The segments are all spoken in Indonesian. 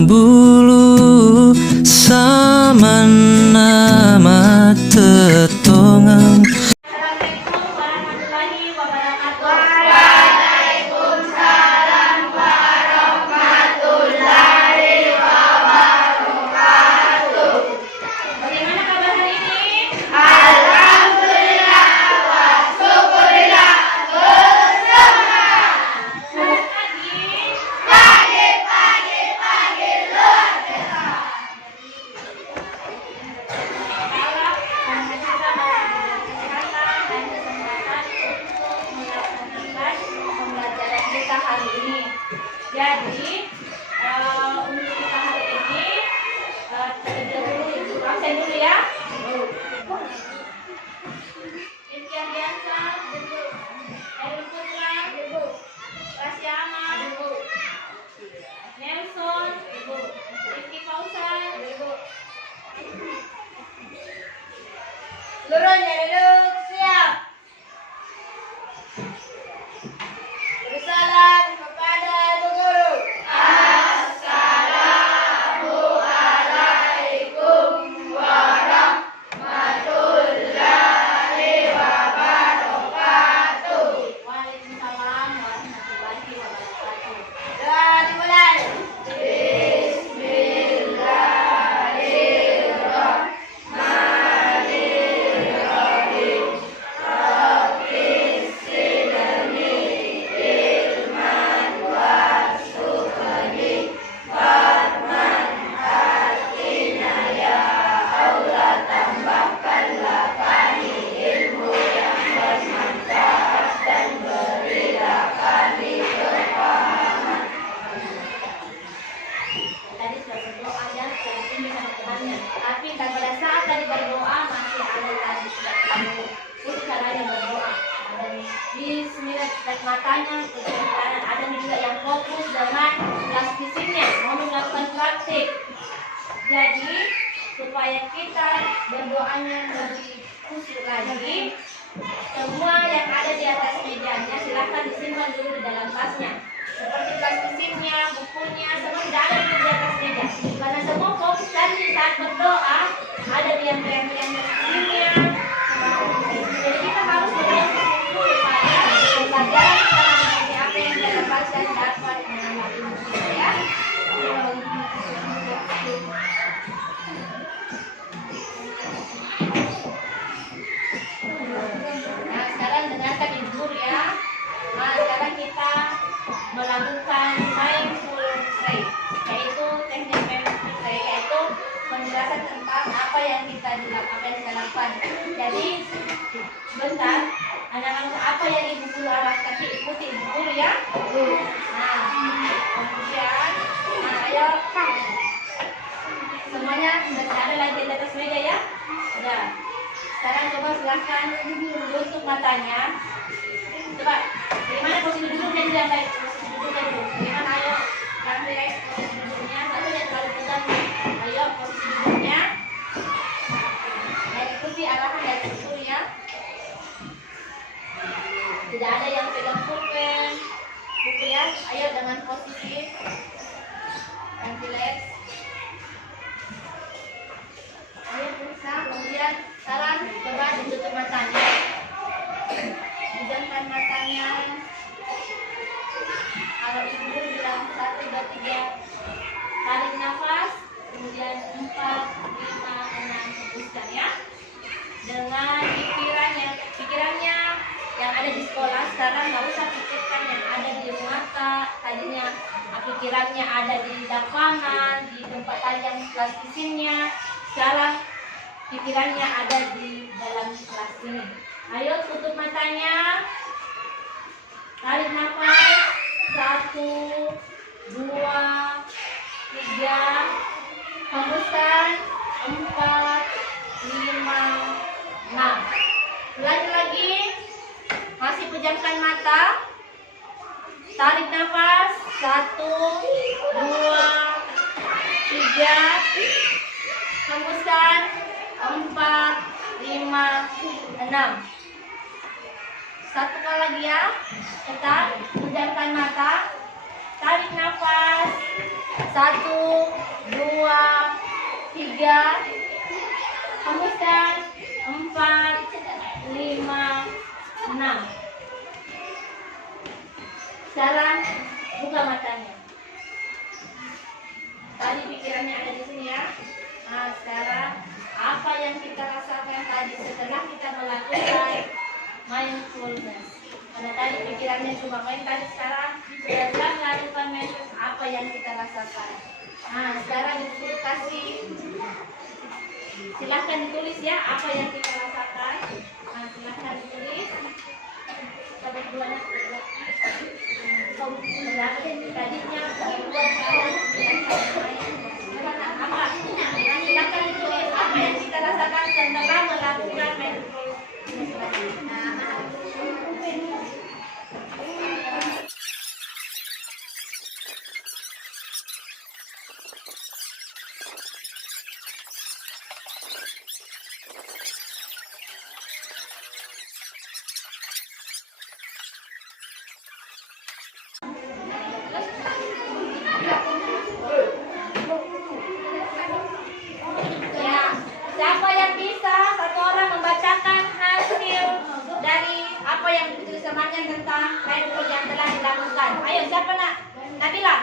bulu sama nama tetongan. Assalamualaikum warahmatullahi wabarakatuh. Waalaikumsalam warahmatullahi wabarakatuh. Bagaimana kabar hari ini? Alhamdulillah wa syukurillah bersama. Pagi luar biasa. Hari ini. Jadi untuk kita hari ini absen dulu ya. Irkian Diansa, Eril Putra, Rasya Ahmad, Nelson, Rizky Fauzan, seluruhnya duduk siap. Bersalam kepada Ibu Guru. Assalamualaikum warahmatullahi wabarakatuh. Waalaikumsalam warahmatullahi wabarakatuh. Doa dimulai. Bismillahirrahmanirrahim. Tadi sudah berdoa ya, ini sama temannya. Tapi pada saat tadi berdoa masih ada tadi sudah kamu itu caranya berdoa. Ada bismillah dekat matanya, kanan. Ada juga yang fokus dengan kelas fisiknya mau melakukan praktik. Jadi supaya kita berdoanya lebih khusyuk lagi, semua yang ada di atas mejanya silahkan disimpan dulu di dalam tasnya. Seperti kelas fisiknya, bukunya, semua tidak ada di atas meja. Karena semua fokus tadi saat berdoa, ada di yang fisiknya. Jadi kita harus berdoa supaya pelajaran kita mengerti apa yang kita dapatkan dapat menambah ilmu kita ya. Nah, sekarang dengarkan Ibu Guru ya. Nah, sekarang kita melakukan mindful play, yaitu teknik mindful play, yaitu penjelasan tentang apa yang kita lakukan. Jadi, bentar, anak-anak apa yang Ibu Guru arahkan, ikuti Ibu Guru ya. Nah, kemudian, ayo semuanya sudah ada lagi di atas meja ya. Sudah. Sekarang coba silahkan tutup matanya. Coba, di mana posisi duduknya juga baik. Posisi duduknya dulu. Gimana ayo, yang relax posisi duduknya. Satu yang terlalu tegang. Ayo posisi duduknya. Dan ikuti arahan dari guru ya. Tidak ada yang pegang pulpen, buku ya. Ayo dengan posisi yang relax. Ayo periksa. Kemudian sekarang coba ditutup matanya. Pejamkan matanya. Kalau Ibu bilang 1, 2, 3, tarik nafas, kemudian 4, 5, 6, hembuskan ya. Dengan pikirannya yang ada di sekolah sekarang nggak usah pikirkan yang ada di rumah kak. Tadinya pikirannya ada di lapangan, di tempat yang kelas fisiknya. Sekarang pikirannya ada di dalam kelas ini. Ayo tutup matanya. Tarik nafas. 1, 2, 3. Hembuskan. 4, 5, 6. Ulangi lagi. Masih pejamkan mata. Tarik nafas. 1, 2, 3. Hembuskan. 4, 5, 6. Satu kali lagi ya. Tetap pejamkan mata. Tarik nafas. 1, 2, 3, hembuskan. 4, 5, 6. Sekarang buka matanya. Tadi pikirannya ada di sini ya. Nah, sekarang apa yang kita rasakan tadi setelah kita melakukan mindfulness? Karena tadi pikirannya cuma main, tadi sekarang setelah melakukan mindfulness apa yang kita rasakan? Nah, sekarang Ibu kasih, silahkan ditulis ya apa yang kita rasakan. Nah, silahkan ditulis. Pada bulan tadinya apa? Silahkan ditulis apa yang kita rasakan setelah melakukan mindfulness. Ya, siapa yang bisa satu orang membacakan hasil dari apa yang ditulis temannya tentang mindful yang telah dilakukan? Ayo, siapa nak? Nabila.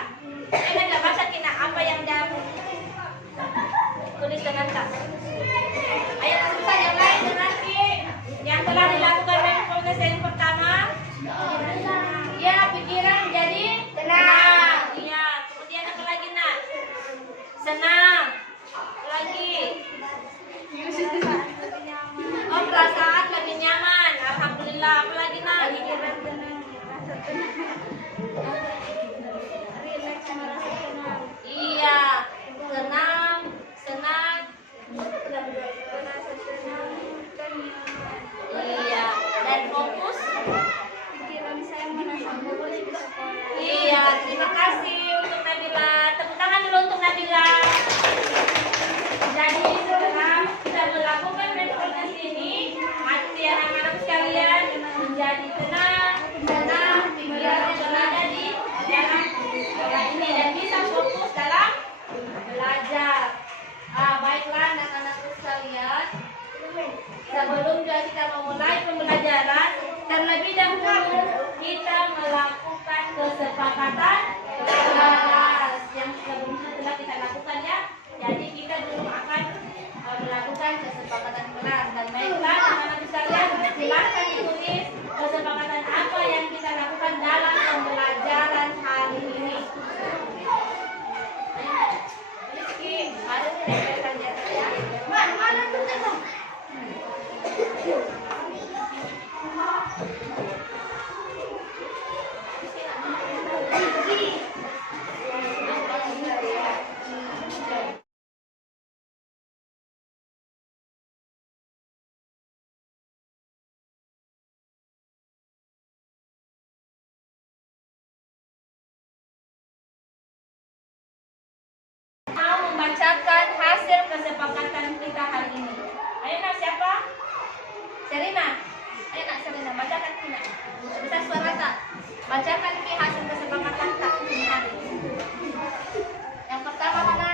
Nabila baca kita apa yang dia tulis dengan tas. Ayo masukkan yang lain nanti yang telah dilakukan mindfulness yang pertama. Ya, pikiran jadi tenang. Iya, kemudian apa lagi nak? Senang. Lagi. Oh, perasaan lebih nyaman. Alhamdulillah. Apa lagi nak? Iya, senang, senang. Iya, dan fokus. Iya, terima kasih untuk Nabila. Tepuk tangan dulu untuk Nabila. Jadi setelah kita melakukan mindfulness ini, hati anak-anak sekalian menjadi tenang, tenang, pikirannya berada di dalam pola ini dan bisa fokus dalam belajar. Baiklah anak-anakku sekalian, sebelum kita memulai pembelajaran, terlebih dahulu kita melakukan kesepakatan kelas yang sebelumnya telah kita lakukan ya. Jadi kita dulu akan melakukan kesepakatan kelas. Dan baiklah anak-anak sekalian, silakan ditulis kesepakatan apa yang kita lakukan dalam pembelajaran hari ini. Rizky, harus ditempelkan di atas ya. Mana tuh? Membacakan hasil kesepakatan kita hari ini. Ayo nak, siapa? Serina. Ayo nak, Serina, bacakan kita. Bisa suara tak? Bacakan kita hasil kesepakatan tak ini hari. Yang pertama mana?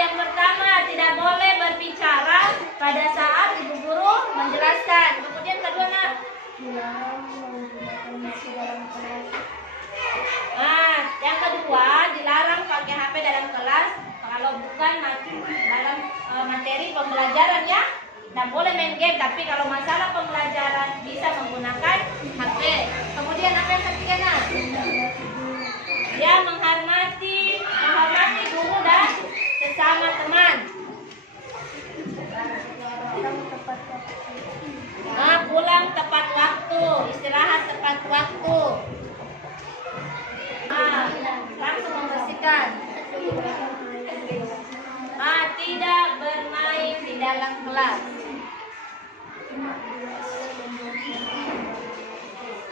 Yang pertama tidak boleh berbicara pada saat ibu guru menjelaskan. Kemudian kedua nak? Yang kedua dilarang pakai HP dalam kelas kalau bukan dalam materi pembelajaran ya. Tidak boleh main game, tapi kalau masalah pembelajaran bisa menggunakan HP. Kemudian apa yang ketiga nak? Ya, menghormati guru dan sesama teman. Pulang tepat waktu, istirahat tepat waktu. Langsung membersihkan. Tidak bermain di dalam kelas.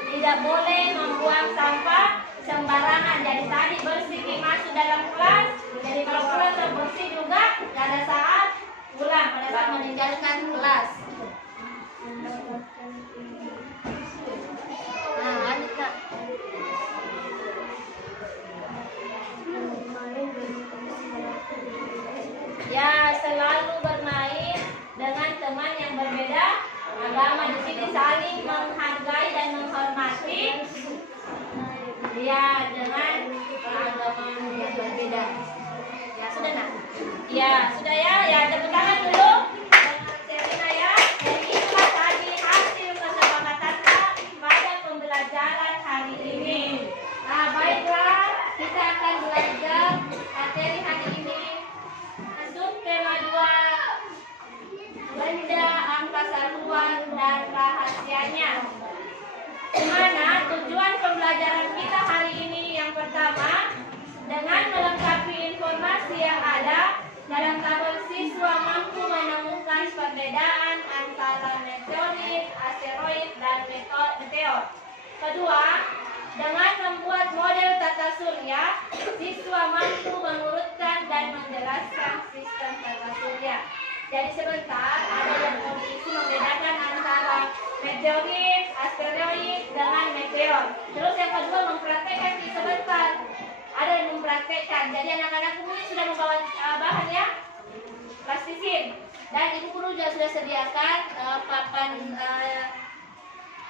Tidak boleh membuang sampah sembarangan. Jadi tadi bersih masuk dalam kelas. Jadi kalau pulang bersih juga, tidak ada saat pulang pada saat meninggalkan kelas. Lanjut nak. agama di sini saling menghargai dan menghormati ya dengan agama yang berbeda. Ya sudah nak. Ya sudah ya. Ya tepuk tangan dulu. Serina ya. Jadi itulah tadi hasil kesepakatan pada pembelajaran hari ini. Nah baiklah, kita akan belajar materi hari ini. Masuk tema 2, benda angkasa luar dan rahasianya. Dimana tujuan pembelajaran kita hari ini yang pertama, dengan melengkapi informasi yang ada dalam tabel, siswa mampu menemukan perbedaan antara meteorit, asteroid, dan meteor. Kedua, dengan membuat model tata surya, siswa mampu mengurutkan dan menjelaskan sistem tata surya. Jadi sebentar ada yang mau diisi membedakan antara meteorit, asteroid dengan meteor. Terus yang kedua mempraktekkan di sebentar. Ada yang mempraktekkan. Jadi anak-anak ini sudah membawa bahan ya, plastisin. Dan ibu guru juga sudah sediakan papan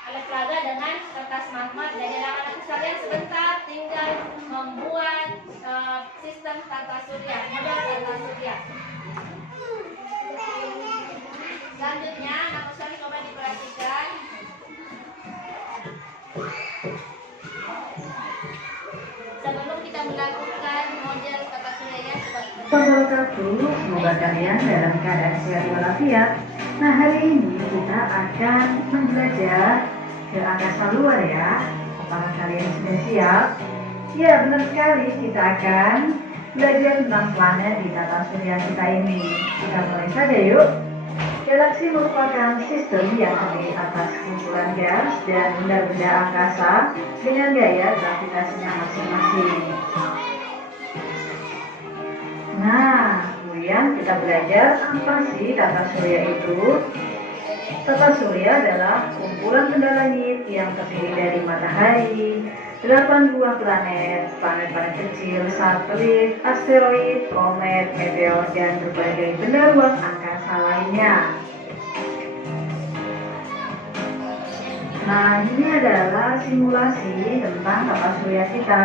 alat peraga dengan kertas magmat. Jadi anak-anak sekalian sebentar tinggal membuat sistem tata surya, model tata surya. Selanjutnya, anak sekalian coba diperhatikan. Sebelum kita melakukan model tata surya, semoga kalian dalam keadaan sehat walafiat. Nah hari ini kita akan belajar ke angkasa luar ya. Apakah kalian sudah siap? Ya benar sekali, kita akan belajar tentang planet di tata surya kita ini. Kita mulai saja yuk. Galaksi merupakan sistem yang terdiri atas kumpulan gas dan benda-benda angkasa dengan gaya gravitasinya masing-masing. Nah, kemudian kita belajar apa sih tata surya itu. Tata surya adalah kumpulan benda langit yang terdiri dari matahari, 8 buah planet, planet-planet kecil, satelit, asteroid, komet, meteor, dan berbagai benda luar angkasa lainnya. Nah, ini adalah simulasi tentang tata surya kita.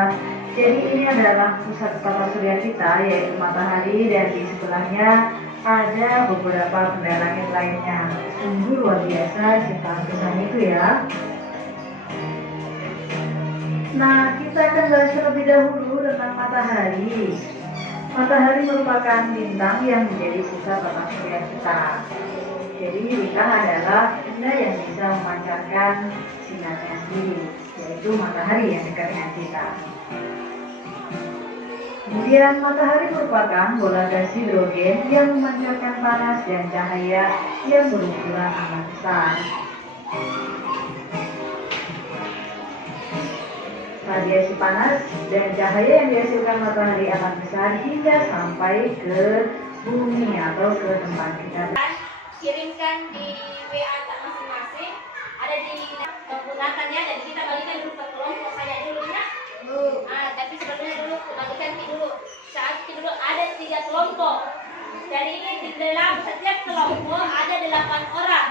Jadi ini adalah pusat tata surya kita, yaitu matahari, dan di sebelahnya ada beberapa benda langit lainnya. Sungguh luar biasa ciptaan Tuhan itu ya. Nah, kita akan bahas terlebih dahulu tentang matahari. Matahari merupakan bintang yang menjadi pusat tata surya kita. Jadi bintang adalah benda yang bisa memancarkan sinarnya sendiri, yaitu matahari yang dekat dengan kita. Kemudian matahari merupakan bola gas hidrogen yang memancarkan panas dan cahaya yang berukuran amat besar. Radiasi panas dan cahaya yang dihasilkan matahari akan besar hingga sampai ke bumi atau ke tempat kita. Kirimkan di WA masing-masing, ada di menggunakannya, dan kita bagikan dulu ke kelompok saya dulu ya. Tapi sebelumnya dulu bagikan dulu. Saat dulu ada 3 kelompok. Jadi ini di dalam setiap kelompok ada 8 orang.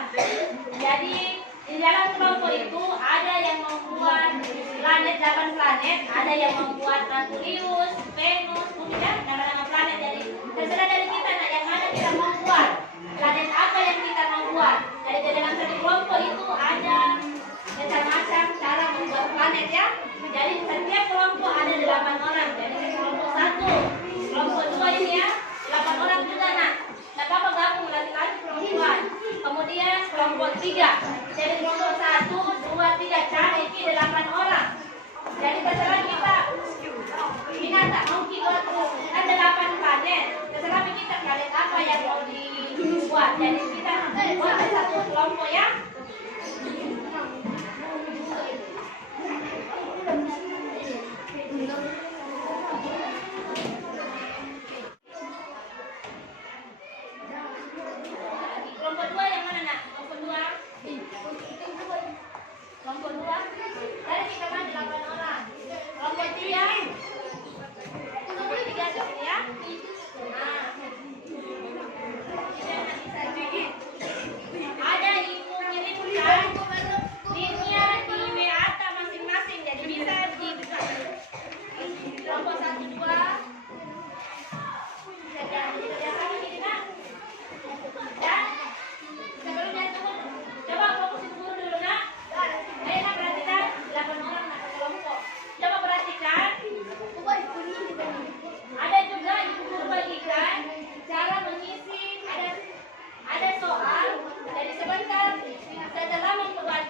Jadi di dalam kelompok itu ada yang membuat planet, 8 planet, ada yang membuat Merkurius, Venus, Bumi, dan nama-nama planet. Jadi terserah dari kita yang mana kita membuat. Planet apa yang kita membuat. Jadi di dalam satu kelompok itu ada macam-macam cara membuat planet ya. Jadi setiap kelompok ada 8 orang. Jadi kelompok 1, kelompok 2 ini ya, 8 orang juga nak. Tak apa gabung laki-laki perempuan. Kemudian kelompok 3. Jadi kelompok 1, 2, 3 cari 8 orang. Jadi terserah kita. Kita tak mau kita ada 8 planet. Terserah kita planet apa yang mau dibuat. Jadi kita buat satu kelompok ya. Kelompok 2 yang mana nak? Kelompok 2. Kelompok 2. Dari kita kan 8 orang. Kelompok 3. Kelompok 3 dong ya. Nah. Ada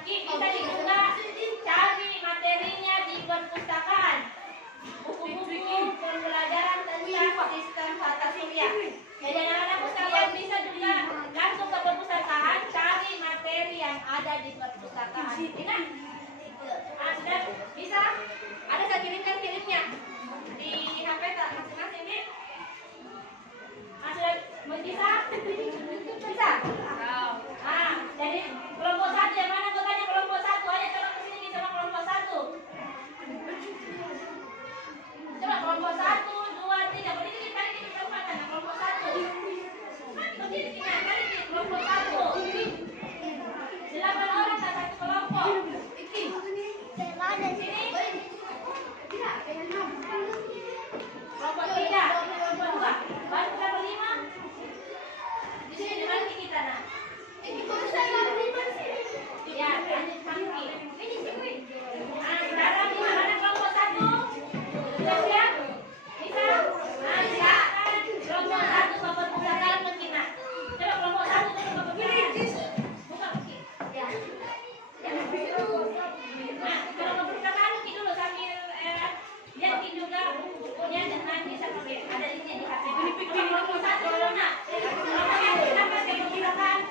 Ki, bisa juga cari materinya di perpustakaan. Buku-buku pembelajaran tentang sistem tata surya. Jadi anak-anak sekalian bisa juga langsung ke perpustakaan cari materi yang ada di perpustakaan. Ingat? Sudah bisa? Ada saya kirimkan kirimnya di HP tak masing-masing nih. Sudah bisa? Bisa? Jadi kelompok satu yang mana anggotanya kelompok satu? Ayo coba kesini sama kelompok satu. Coba kelompok 1, 2, 3. Berdiri balik di tempat mana? Kelompok 1. Berdiri balik di kelompok 1. 8 orang tak satu kelompok. Sini. Kelompok 3, kelompok 2. Baru kelompok 5. Di sini dibalik kita nak. Ya, lanjut kaki. Sekarang di mana kelompok 1? Sudah siap? Bisa? Silakan. Kelompok 1 ke perpustakaan Pekina. Coba kelompok 1 ke perpustakaan. Buka Peki. Ya. Kalau ke perpustakaan Peki dulu sambil lihat juga buku-bukunya dan nanti sampai ada linknya di HP. Kelompok 1 dulu nak. Kelompok 1 kita ke perpustakaan.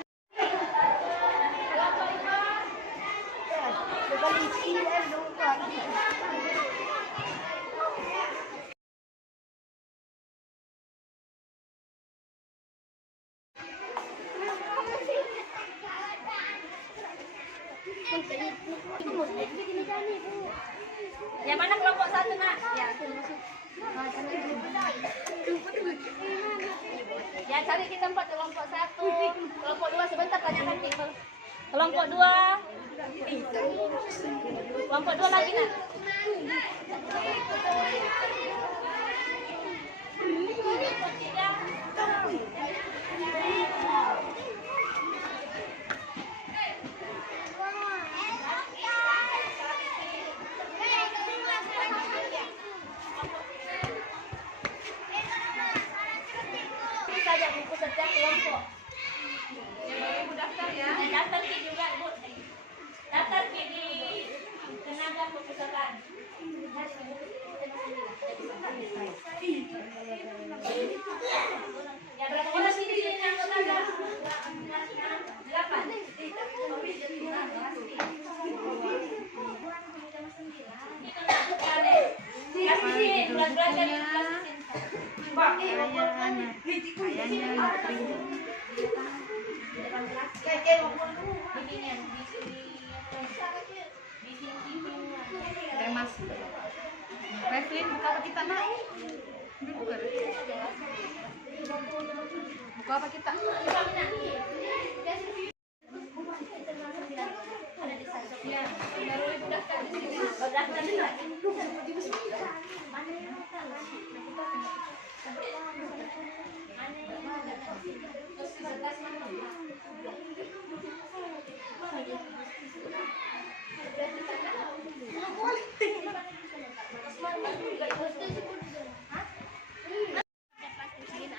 Yang mana kelompok 1 nak? Ya, ya cari di tempat kelompok 1. Kelompok 2 sebentar tanyakan di kelompok 2. Kelompok 2 lagi nak. Kelompok 3. Saja buku setiap kelompok. Ibu daftar ya. Daftar Ki juga Bu. Daftar Ki di tenaga perpustakaan. Ya berapa orang sini yang tenaga? 8. Itu nak kalian. Kasih sini bulan-bulan dari kelas sini. Mas, Revin, buka apa kita nak? Buka. Buka apa kita?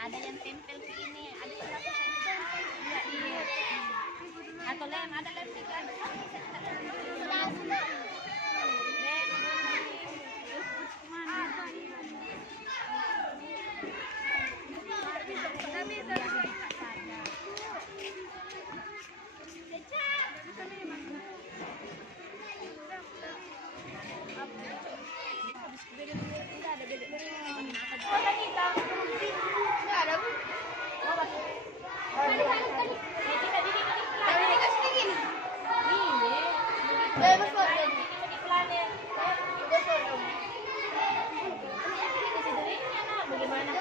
Ada yang tempel ke ini, ada yang atau lem, ada lem juga. Bagaimana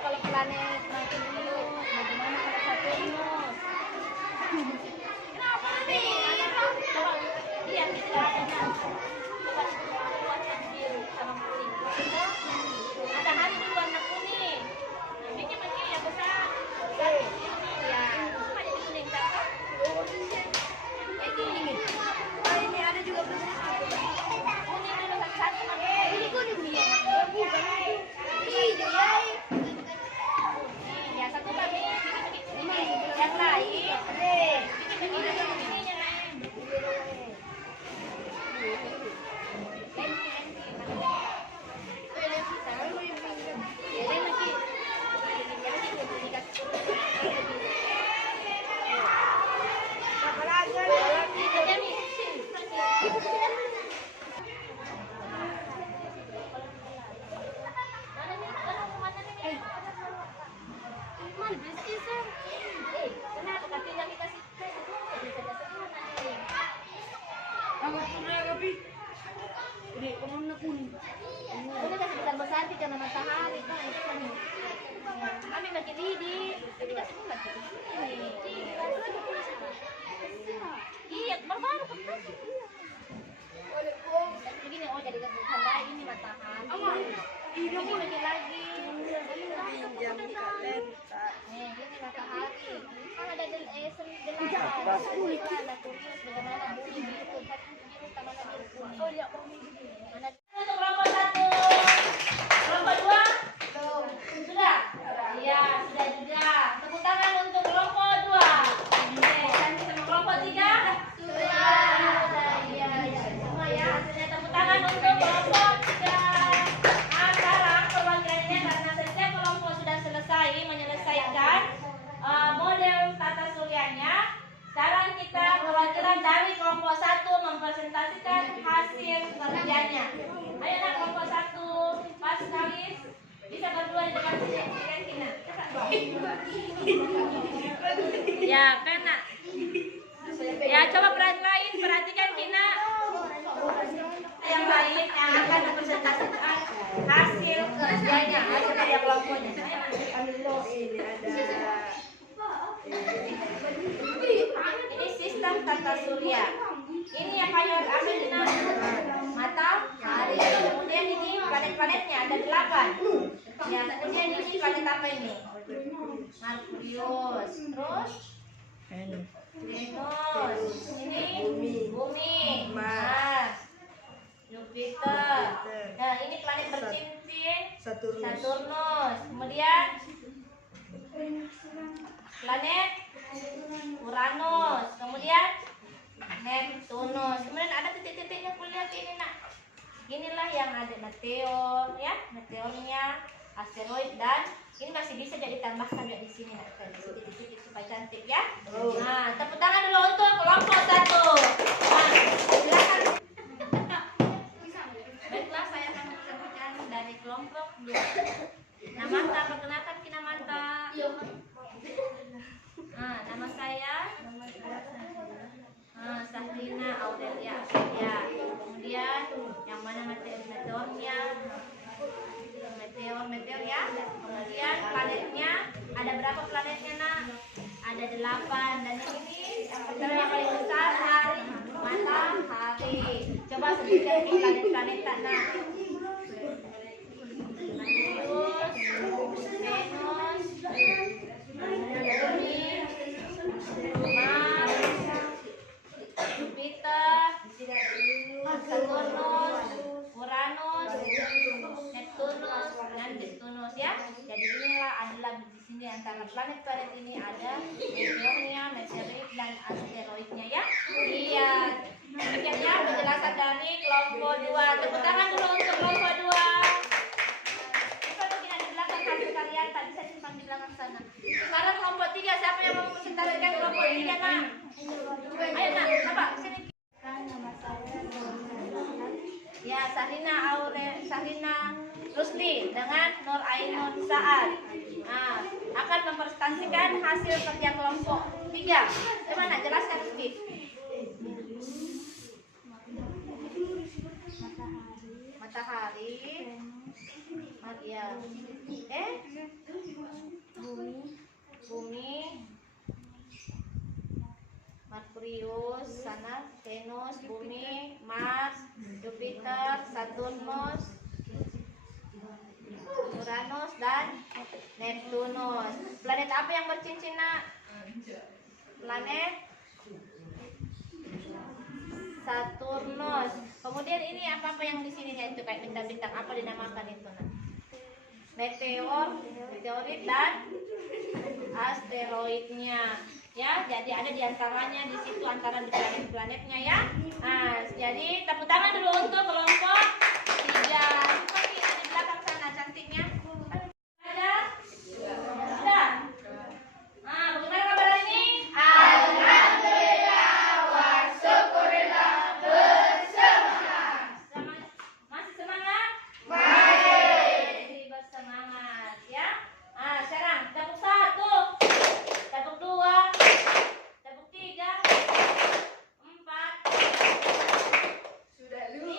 kalau planet makin dulu? Bagaimana kalau Saturnus? Kenapa nih? Iya, kita warna biru sama kuning. Matahari dulu warna kuning. Bikin begini yang besar. Ya, cuma jadi kuning tak? Kayak gini. matahari kan itu kan. Kami makin ini, tapi nggak sempat. Iya, baru kan. Begini, oh jadi tanda ini matahari. Ini lagi lagi. Nih, ini matahari. Kan ada delapan. Ada tulis bagaimana bumi gitu. Kan biru sama biru. Oh iya. Untuk kelompok 1. Kelompok 2? Sudah? Iya, sudah juga. Tepuk tangan untuk kelompok 2. Dan sama kelompok 3? Sudah. Iya. Semua ya. Hasilnya tepuk tangan untuk kelompok 3. Nah, sekarang perwakilannya karena setiap kelompok sudah selesai menyelesaikan model tata suryanya. Sekarang kita perwakilan dari kelompok 1 mempresentasikan hasil kerjanya. Ayo nak kelompok 1, Pas Kalis bisa berdua di depan sini kan Kina. Ya kan nak. Ya coba perhatikan Kina. Yang lain yang akan mempresentasikan hasil kerjanya, hasil kerja kelompoknya. Ini sistem tata surya. Ini yang kayak apa Kina? Matahari. Kemudian ini planet-planetnya ada 8. Ya, kemudian ini planet apa ini? Merkurius. Terus Venus. Ini Bumi. Mars. Jupiter. Nah, ini planet bercincin Saturnus. Kemudian planet Uranus. Kemudian Neptunus. Kemudian ada titik-titiknya kuliah ini nak. Inilah yang ada meteor ya, meteornya, asteroid dan ini masih bisa jadi tambahkan di sini nak, titik-titik supaya cantik ya. Nah, tepuk tangan dulu untuk kelompok 1. Nah, silakan. Baiklah, saya akan mempresentasikan dari kelompok 2. Namanta, perkenalkan Kina Manta. Nah, nama saya Sahrina Aurelia. Ya, kemudian yang mana meteornya? Meteor ya. Kemudian planetnya ada berapa planetnya nak? Ada 8 dan ini yang paling besar hari matahari. Coba sebutkan planet-planet nak. Venus, Bumi, Mars, Jupiter, Saturnus, Uranus, Neptunus, dan Neptunus ya. Jadi inilah adalah di sini antara planet-planet ini ada meteornya, meteorit dan asteroidnya ya. Iya. Demikian ya penjelasan dari kelompok 2. Tepuk tangan dulu untuk kelompok 2. Kalau mungkin ada di belakang hasil kalian tadi saya simpan di belakang sana. Sekarang kelompok 3, siapa yang mau mempresentasikan kelompok 3 nak? Ayo nak, apa? Sini. Ya, Sahrina Rusli dengan Nur Ainun Saad. Nah, akan mempresentasikan hasil kerja kelompok 3. Coba nak jelaskan sedikit. Matahari. Ya. Bumi. Merkurius, sana Venus, Bumi, Mars, Jupiter, Saturnus, Uranus dan Neptunus. Planet apa yang bercincin nak? Planet Saturnus. Kemudian ini apa yang di sini itu kayak bintang-bintang apa dinamakan itu nak? Meteorit dan asteroidnya. Ya, jadi ada di antaranya di situ antara planet-planetnya ya. Nah, jadi tepuk tangan dulu untuk kelompok 3. Seperti ada di belakang sana cantiknya. Ada? Sudah? Nah, bagaimana kabar ini? Alhamdulillah wa syukurillah bersemangat. Masih semangat? Masih bersemangat ya. Nah, sekarang tepuk 1. Tepuk 2. Tepuk 3. 4. Sudah 5.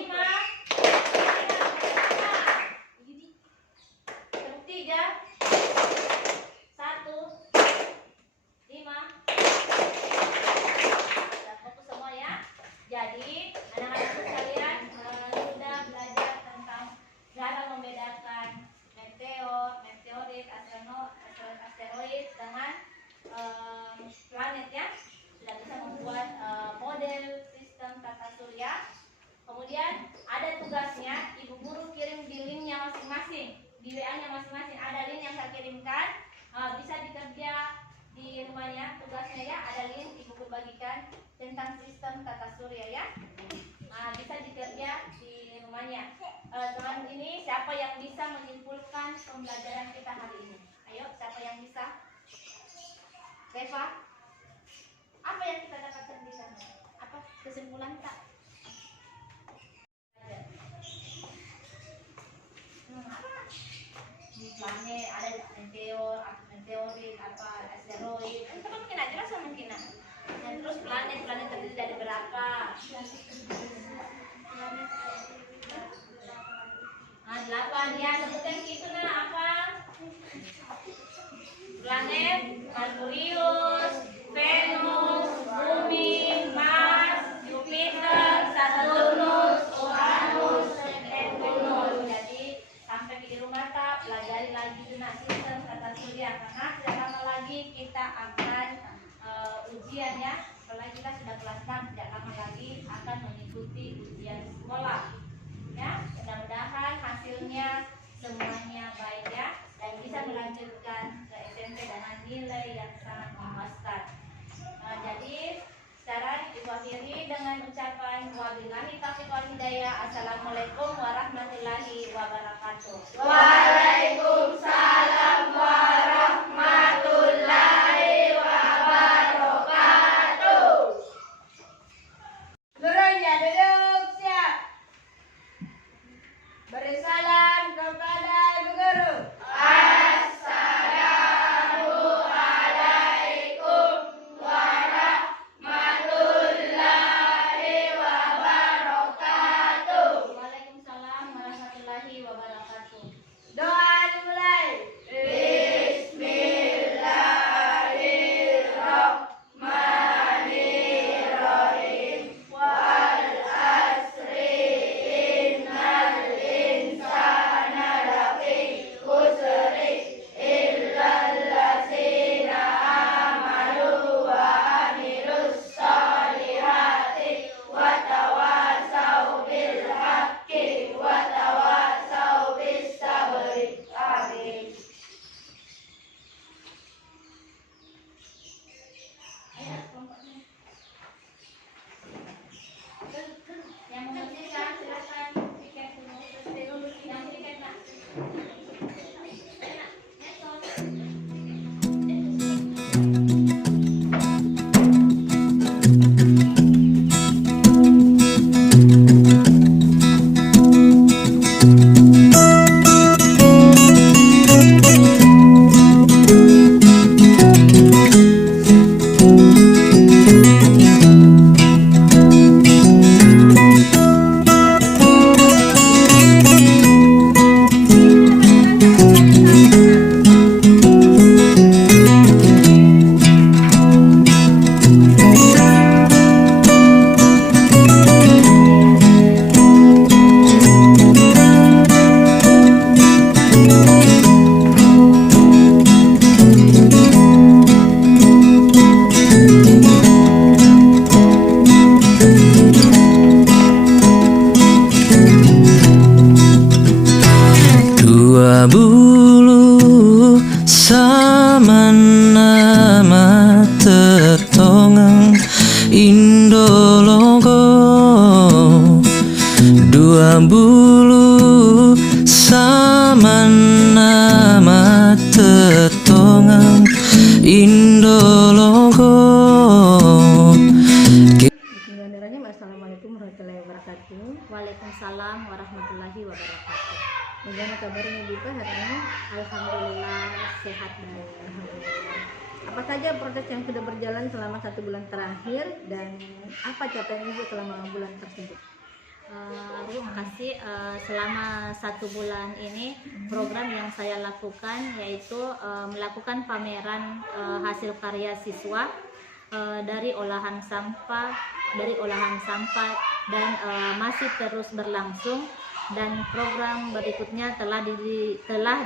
dengan sistem tata surya ya. Nah, bisa dikerja di rumahnya. Teman ini siapa yang bisa menyimpulkan pembelajaran kita hari ini? Ayo, siapa yang bisa? Reva? Apa yang kita dapatkan di sana? Apa kesimpulan tak? Di planet ada meteorit, apa asteroid. Itu kan mungkin aja langsung mungkin. Dan terus planet terdiri dari berapa? Nah, 8 ya, sebutkan gitu nah apa? Planet Merkurius, Venus, Bumi, Mars, Jupiter, Saturnus, Uranus, Neptunus. Jadi sampai di rumah tak pelajari lagi tentang sistem tata surya karena tidak lama lagi kita akan ujian ya. Apalagi kita sudah kelas 6, tidak lama lagi akan mengikuti ujian sekolah. Ya, mudah-mudahan hasilnya semuanya baik ya dan bisa melanjutkan ke SMP dengan nilai yang sangat memuaskan. Jadi sekarang Ibu akhiri dengan ucapan wabillahi taufiq wal hidayah. Assalamualaikum warahmatullahi wabarakatuh. Waalaikumsalam warahmatullahi wabarakatuh. Gurunya duduk siap. Beri salam kepada Ibu Guru. Assalamualaikum warahmatullahi wabarakatuh. Waalaikumsalam warahmatullahi wabarakatuh. Doa dimulai. Bismillahirrahmanirrahim. Wal asri innal insana lafi khusri illal ladzina amanu wa amilus solihati wa tawasau bil haqqi wa tawasau bis sabri. Amin. Yang mengerjakan silakan tiket dulu. Yang tiket nak. Dua bulu sama nama tetongang Indologo. Dua bulu sama nama tetongang Indologo. Bismillahirrahmanirrahim. Assalamualaikum warahmatullahi wabarakatuh. Waalaikumsalam warahmatullahi wabarakatuh. Bagaimana kabarnya Ibu Pak hari ini? Alhamdulillah sehat baik. Alhamdulillah. Apa saja proses yang sudah berjalan selama 1 bulan terakhir dan apa capaian Ibu selama bulan tersebut? Terima kasih. Selama 1 bulan ini program yang saya lakukan yaitu melakukan pameran hasil karya siswa dari olahan sampah dan masih terus berlangsung. Dan program berikutnya telah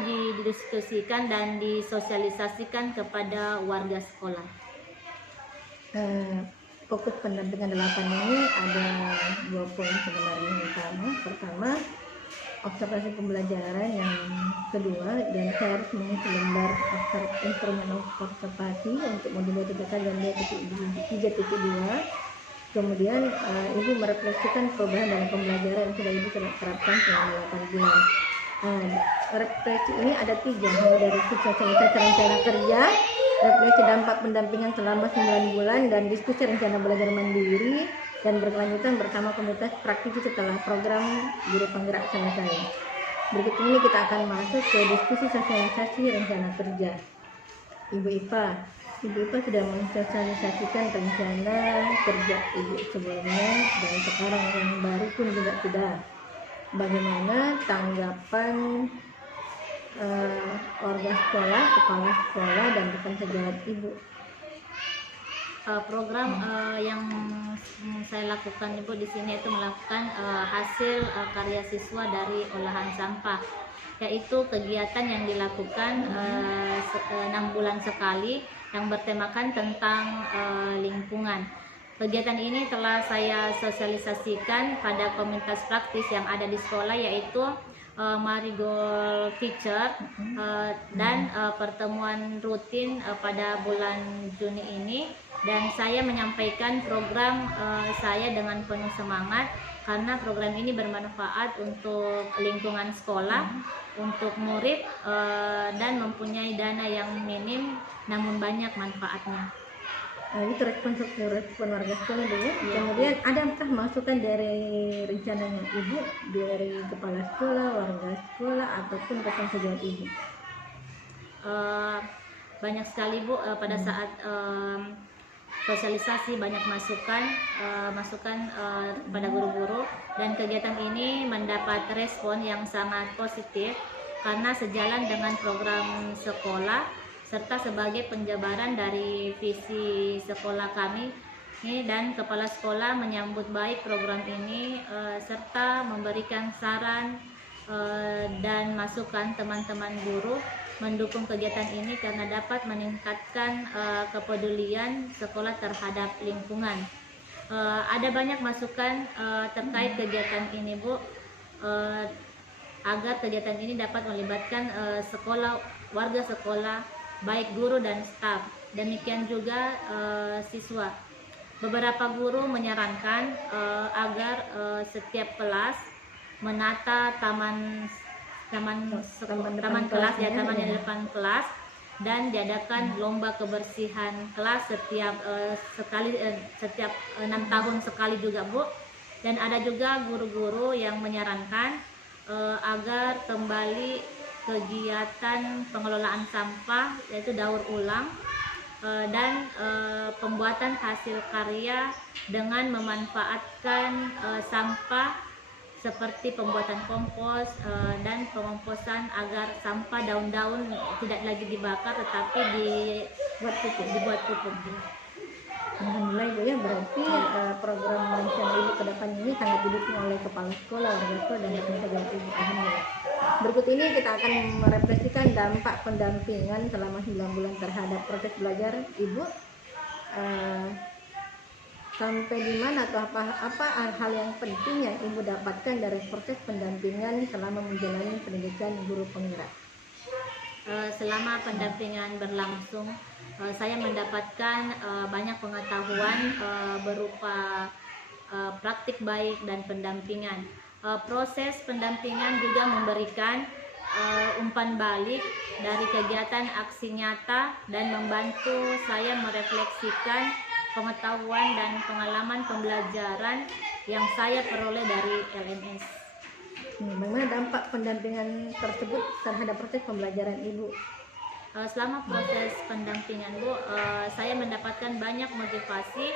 didiskusikan dan disosialisasikan kepada warga sekolah. Fokus pendampingan 8 ini ada 2 poin sebenarnya utama. Pertama, observasi pembelajaran. Yang kedua, dan saya harus mengisi lembar instrumen observasi untuk modul 2.1 dan 3.2. Kemudian Ibu merefleksikan perubahan dalam pembelajaran yang sudah Ibu terapkan selama 8 bulan. Refleksi ini ada 3, mulai dari sosialisasi rencana kerja, refleksi dampak pendampingan selama 9 bulan, dan diskusi rencana belajar mandiri dan berkelanjutan bersama komunitas praktisi setelah program guru penggerak selesai. Berikut ini kita akan masuk ke diskusi sosialisasi rencana kerja. Ibu IPA sudah mensosialisasikan rencana kerja Ibu sebelumnya dan sekarang yang baru pun juga sudah. Bagaimana tanggapan warga sekolah, kepala sekolah, dan rekan sejawat Ibu? Program yang saya lakukan Ibu di sini itu melakukan hasil karya siswa dari olahan sampah, yaitu kegiatan yang dilakukan 6 bulan sekali yang bertemakan tentang lingkungan. Kegiatan ini telah saya sosialisasikan pada komunitas praktis yang ada di sekolah, yaitu Marigold Teacher, dan pertemuan rutin pada bulan Juni ini. Dan saya menyampaikan program saya dengan penuh semangat karena program ini bermanfaat untuk lingkungan sekolah, untuk murid, dan mempunyai dana yang minim namun banyak manfaatnya. Itu respon warga sekolah dulu. Kemudian adakah masukan dari rencananya Ibu, dari kepala sekolah, warga sekolah, ataupun rekan sejawat Ibu? Banyak sekali Bu, pada saat sosialisasi banyak masukan pada guru-guru, dan kegiatan ini mendapat respon yang sangat positif karena sejalan dengan program sekolah serta sebagai penjabaran dari visi sekolah kami. Dan kepala sekolah menyambut baik program ini serta memberikan saran dan masukan teman-teman guru mendukung kegiatan ini karena dapat meningkatkan kepedulian sekolah terhadap lingkungan. Ada banyak masukan terkait kegiatan ini Bu, agar kegiatan ini dapat melibatkan sekolah, warga sekolah, baik guru dan staf, demikian juga siswa. Beberapa guru menyarankan agar setiap kelas menata taman kelas ya, taman yang di depan kelas, dan diadakan lomba kebersihan kelas setiap 6 tahun sekali juga Bu. Dan ada juga guru-guru yang menyarankan agar kembali kegiatan pengelolaan sampah, yaitu daur ulang dan pembuatan hasil karya dengan memanfaatkan sampah seperti pembuatan kompos dan pengomposan agar sampah daun-daun tidak lagi dibakar tetapi dibuat pupuk. Alhamdulillah Ibu ya, berarti program rencana Ibu ke depan ini sangat didukung oleh kepala sekolah, warga sekolah, dan rekan sejawat Ibu. Alhamdulillah. Berikut ini kita akan merefleksikan dampak pendampingan selama 9 bulan terhadap proses belajar Ibu. Sampai di mana atau apa hal yang penting yang Ibu dapatkan dari proses pendampingan selama menjalani pendidikan guru penggerak? Selama pendampingan berlangsung, saya mendapatkan banyak pengetahuan berupa praktik baik dan pendampingan. Proses pendampingan juga memberikan umpan balik dari kegiatan aksi nyata dan membantu saya merefleksikan pengetahuan dan pengalaman pembelajaran yang saya peroleh dari LMS. Bagaimana dampak pendampingan tersebut terhadap proses pembelajaran Ibu? Selama proses pendampingan Bu, saya mendapatkan banyak motivasi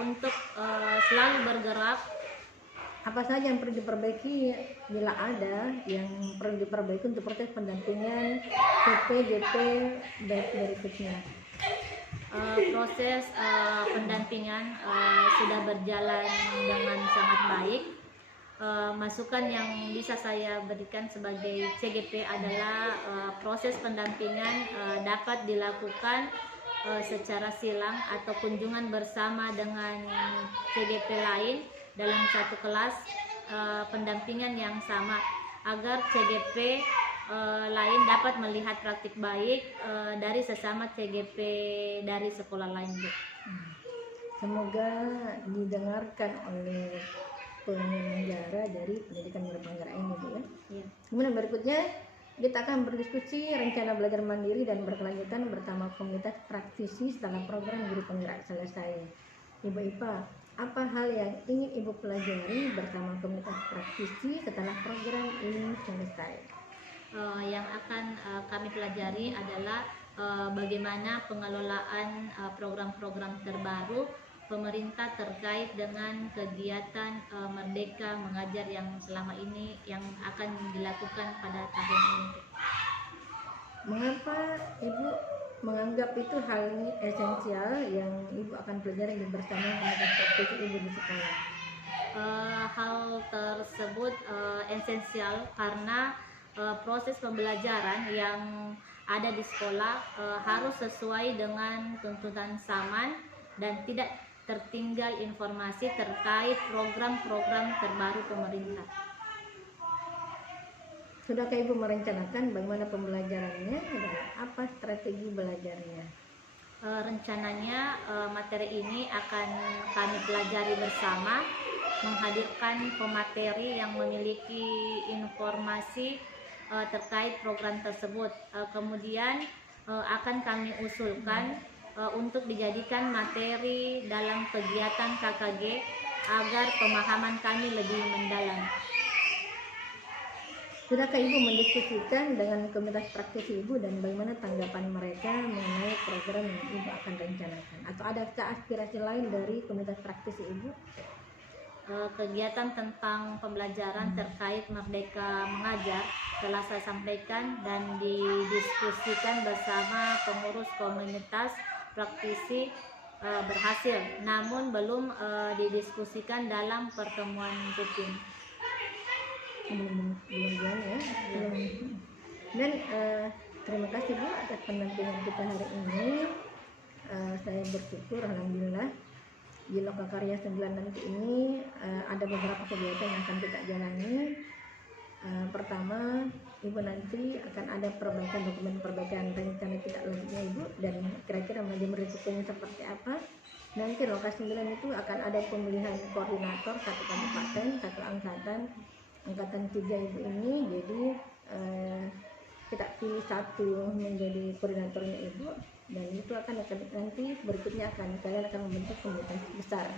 untuk selalu bergerak. Apa saja yang perlu diperbaiki, bila ada yang perlu diperbaiki untuk proses pendampingan PP, GP berikutnya? Proses pendampingan sudah berjalan dengan sangat baik. Masukan yang bisa saya berikan sebagai CGP adalah proses pendampingan dapat dilakukan secara silang atau kunjungan bersama dengan CGP lain dalam satu kelas pendampingan yang sama, agar CGP lain dapat melihat praktik baik dari sesama CGP dari sekolah lain Bu. semoga didengarkan oleh penyelenggara dari pendidikan berpenggerak ini, Bu ya. Iya. Kemudian berikutnya kita akan berdiskusi rencana belajar mandiri dan berkelanjutan bersama komunitas praktisi setelah program guru penggerak selesai. Ibu IPA, apa hal yang ingin Ibu pelajari bersama komunitas praktisi setelah program ini selesai? Yang akan kami pelajari adalah bagaimana pengelolaan program-program terbaru pemerintah terkait dengan kegiatan Merdeka Mengajar yang selama ini yang akan dilakukan pada tahun ini. Mengapa Ibu menganggap itu hal ini esensial yang Ibu akan pelajari bersama komunitas praktisi Ibu di sekolah? Hal tersebut esensial karena proses pembelajaran yang ada di sekolah harus sesuai dengan tuntutan zaman dan tidak tertinggal informasi terkait program-program terbaru pemerintah. Sudahkah Ibu merencanakan bagaimana pembelajarannya dan apa strategi belajarnya? Rencananya materi ini akan kami pelajari bersama, menghadirkan pemateri yang memiliki informasi terkait program tersebut. Kemudian akan kami usulkan untuk dijadikan materi dalam kegiatan KKG agar pemahaman kami lebih mendalam. Sudahkah Ibu mendiskusikan dengan komunitas praktisi Ibu dan bagaimana tanggapan mereka mengenai program yang Ibu akan rencanakan? Atau adakah aspirasi lain dari komunitas praktisi Ibu? Kegiatan tentang pembelajaran terkait Merdeka Mengajar telah saya sampaikan dan didiskusikan bersama pengurus komunitas praktisi berhasil, namun belum didiskusikan dalam pertemuan rutin. Belum ya. Dan terima kasih Bu atas pendampingan kita hari ini. Saya bersyukur alhamdulillah di Lokakarya 9 nanti ini ada beberapa kegiatan yang akan kita jalani. Pertama, Ibu nanti akan ada perbaikan dokumen perbaikan rencana tidak lanjutnya Ibu, dan kira-kira manajemen risikonya seperti apa. Nanti lokasi 9 itu akan ada pemilihan koordinator satu kabupaten, satu angkatan 3 Ibu ini. Jadi kita pilih satu menjadi koordinatornya Ibu, dan itu akan nanti berikutnya kalian akan membentuk komunitas besar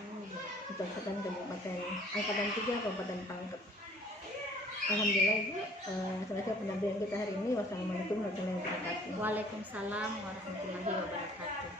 untuk angkatan 3 Kabupaten Pangkep. Alhamdulillah Ibu, selesai pendampingan kita hari ini. Wassalamualaikum warahmatullahi wabarakatuh. Waalaikumsalam warahmatullahi wabarakatuh.